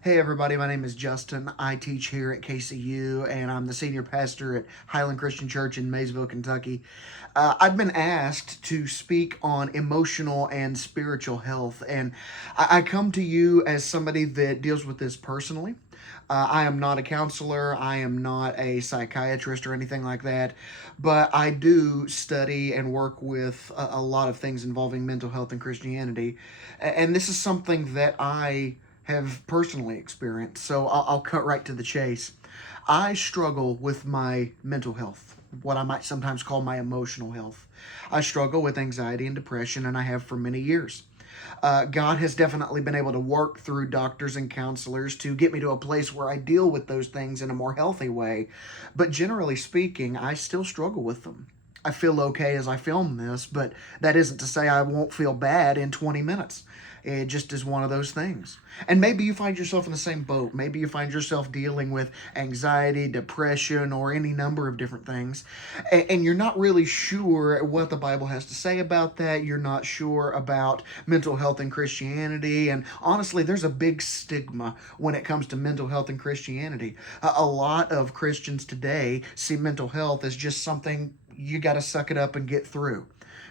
Hey everybody, my name is Justin. I teach here at KCU and I'm the senior pastor at Highland Christian Church in Maysville, Kentucky. I've been asked to speak on emotional and spiritual health, and I come to you as somebody that deals with this personally. I am not a counselor, I am not a psychiatrist or anything like that, but I do study and work with a lot of things involving mental health and Christianity. And this is something that I have personally experienced, so I'll cut right to the chase. I struggle with my mental health, what I might sometimes call my emotional health. I struggle with anxiety and depression, and I have for many years. God has definitely been able to work through doctors and counselors to get me to a place where I deal with those things in a more healthy way. But generally speaking, I still struggle with them. I feel okay as I film this, but that isn't to say I won't feel bad in 20 minutes. It just is one of those things. And maybe you find yourself in the same boat. Maybe you find yourself dealing with anxiety, depression, or any number of different things. And you're not really sure what the Bible has to say about that. You're not sure about mental health and Christianity. And honestly, there's a big stigma when it comes to mental health and Christianity. A lot of Christians today see mental health as just something you got to suck it up and get through,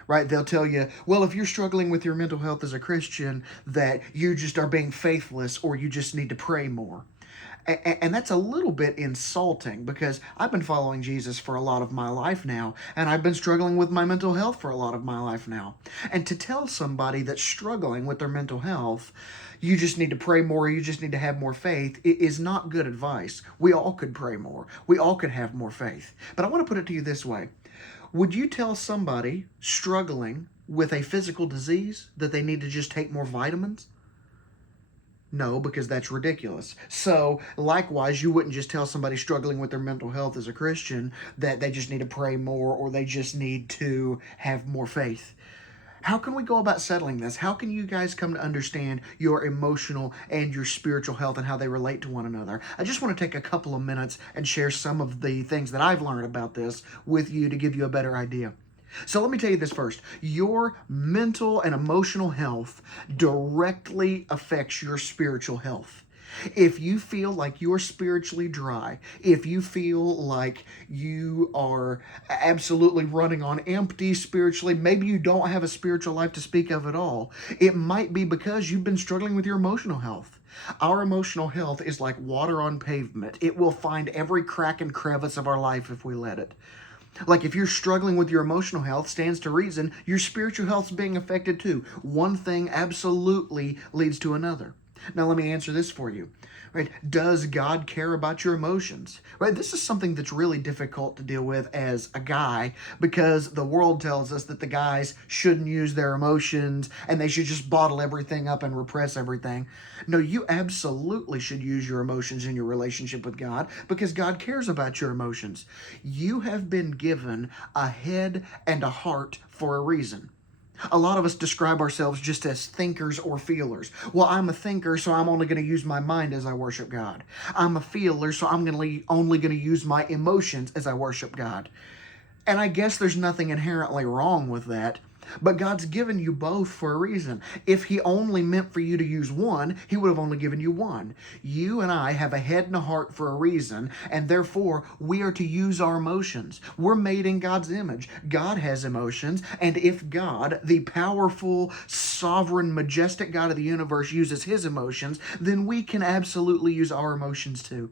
right? They'll tell you, well, if you're struggling with your mental health as a Christian, that you just are being faithless or you just need to pray more. And that's a little bit insulting because I've been following Jesus for a lot of my life now, and I've been struggling with my mental health for a lot of my life now. And to tell somebody that's struggling with their mental health, you just need to pray more, you just need to have more faith, it is not good advice. We all could pray more, we all could have more faith. But I want to put it to you this way. Would you tell somebody struggling with a physical disease that they need to just take more vitamins? No, because that's ridiculous. So, likewise, you wouldn't just tell somebody struggling with their mental health as a Christian that they just need to pray more or they just need to have more faith. How can we go about settling this? How can you guys come to understand your emotional and your spiritual health and how they relate to one another? I just want to take a couple of minutes and share some of the things that I've learned about this with you to give you a better idea. So let me tell you this first. Your mental and emotional health directly affects your spiritual health. If you feel like you're spiritually dry, if you feel like you are absolutely running on empty spiritually, maybe you don't have a spiritual life to speak of at all, it might be because you've been struggling with your emotional health. Our emotional health is like water on pavement. It will find every crack and crevice of our life if we let it. Like if you're struggling with your emotional health, stands to reason your spiritual health's being affected too. One thing absolutely leads to another. Now let me answer this for you. Right? Does God care about your emotions? Right? This is something that's really difficult to deal with as a guy because the world tells us that the guys shouldn't use their emotions and they should just bottle everything up and repress everything. No, you absolutely should use your emotions in your relationship with God because God cares about your emotions. You have been given a head and a heart for a reason. A lot of us describe ourselves just as thinkers or feelers. Well, I'm a thinker, so I'm only going to use my mind as I worship God. I'm a feeler, so I'm only going to use my emotions as I worship God. And I guess there's nothing inherently wrong with that. But God's given you both for a reason. If He only meant for you to use one, He would have only given you one. You and I have a head and a heart for a reason, and therefore we are to use our emotions. We're made in God's image. God has emotions, and if God, the powerful, sovereign, majestic God of the universe, uses His emotions, then we can absolutely use our emotions too.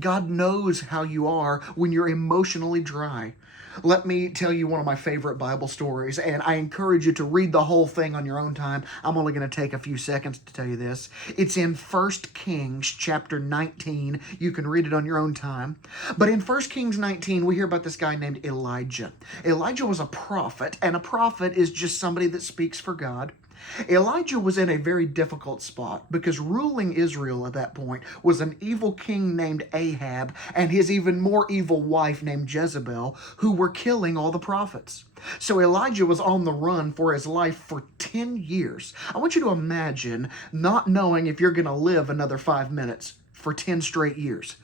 God knows how you are when you're emotionally dry. Let me tell you one of my favorite Bible stories, and I encourage you to read the whole thing on your own time. I'm only going to take a few seconds to tell you this. It's in 1 Kings chapter 19. You can read it on your own time. But in 1 Kings 19, we hear about this guy named Elijah. Elijah was a prophet, and a prophet is just somebody that speaks for God. Elijah was in a very difficult spot because ruling Israel at that point was an evil king named Ahab and his even more evil wife named Jezebel, who were killing all the prophets. So Elijah was on the run for his life for 10 years. I want you to imagine not knowing if you're going to live another 5 minutes for 10 straight years.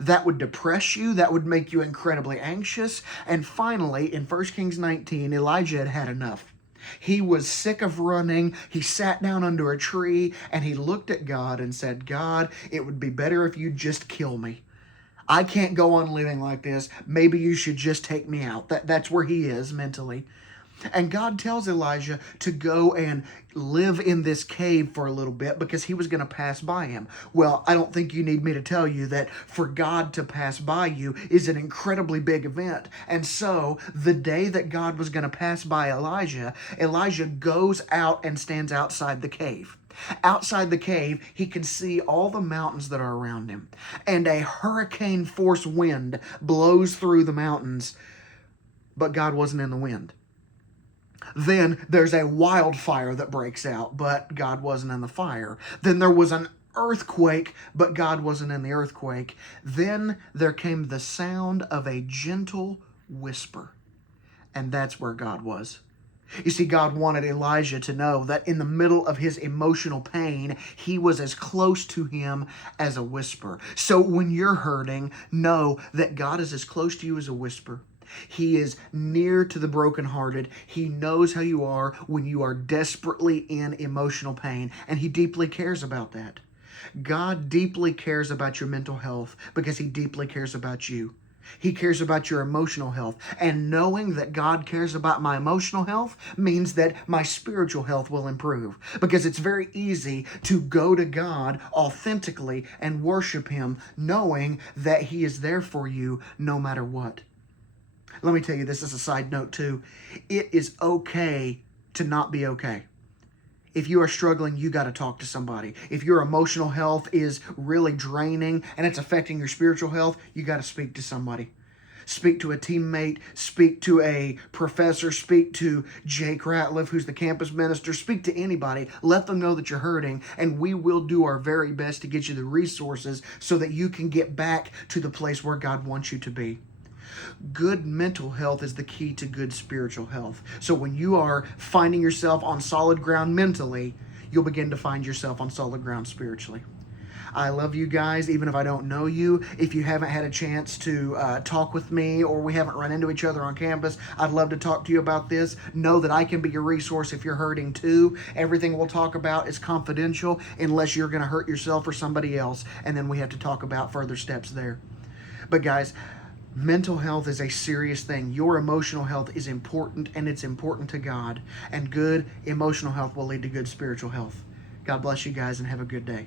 That would depress you. That would make you incredibly anxious. And finally, in 1 Kings 19, Elijah had had enough. He was sick of running. He sat down under a tree and he looked at God and said, God, it would be better if you just kill me. I can't go on living like this. Maybe you should just take me out. That's where he is mentally. And God tells Elijah to go and live in this cave for a little bit because he was going to pass by him. Well, I don't think you need me to tell you that for God to pass by you is an incredibly big event. And so the day that God was going to pass by Elijah, Elijah goes out and stands outside the cave. Outside the cave, he can see all the mountains that are around him. And a hurricane force wind blows through the mountains, but God wasn't in the wind. Then there's a wildfire that breaks out, but God wasn't in the fire. Then there was an earthquake, but God wasn't in the earthquake. Then there came the sound of a gentle whisper, and that's where God was. You see, God wanted Elijah to know that in the middle of his emotional pain, he was as close to him as a whisper. So when you're hurting, know that God is as close to you as a whisper. He is near to the brokenhearted. He knows how you are when you are desperately in emotional pain, and he deeply cares about that. God deeply cares about your mental health because he deeply cares about you. He cares about your emotional health. And knowing that God cares about my emotional health means that my spiritual health will improve. Because it's very easy to go to God authentically and worship him, knowing that he is there for you no matter what. Let me tell you this as a side note too. It is okay to not be okay. If you are struggling, you got to talk to somebody. If your emotional health is really draining and it's affecting your spiritual health, you got to speak to somebody. Speak to a teammate, speak to a professor, speak to Jake Ratliff, who's the campus minister, speak to anybody. Let them know that you're hurting, and we will do our very best to get you the resources so that you can get back to the place where God wants you to be. Good mental health is the key to good spiritual health. So when you are finding yourself on solid ground mentally, you'll begin to find yourself on solid ground spiritually. I love you guys, even if I don't know you. If you haven't had a chance to talk with me or we haven't run into each other on campus, I'd love to talk to you about this. Know that I can be your resource if you're hurting too. Everything we'll talk about is confidential unless you're going to hurt yourself or somebody else, and then we have to talk about further steps there. But guys, mental health is a serious thing. Your emotional health is important, and it's important to God. And good emotional health will lead to good spiritual health. God bless you guys, and have a good day.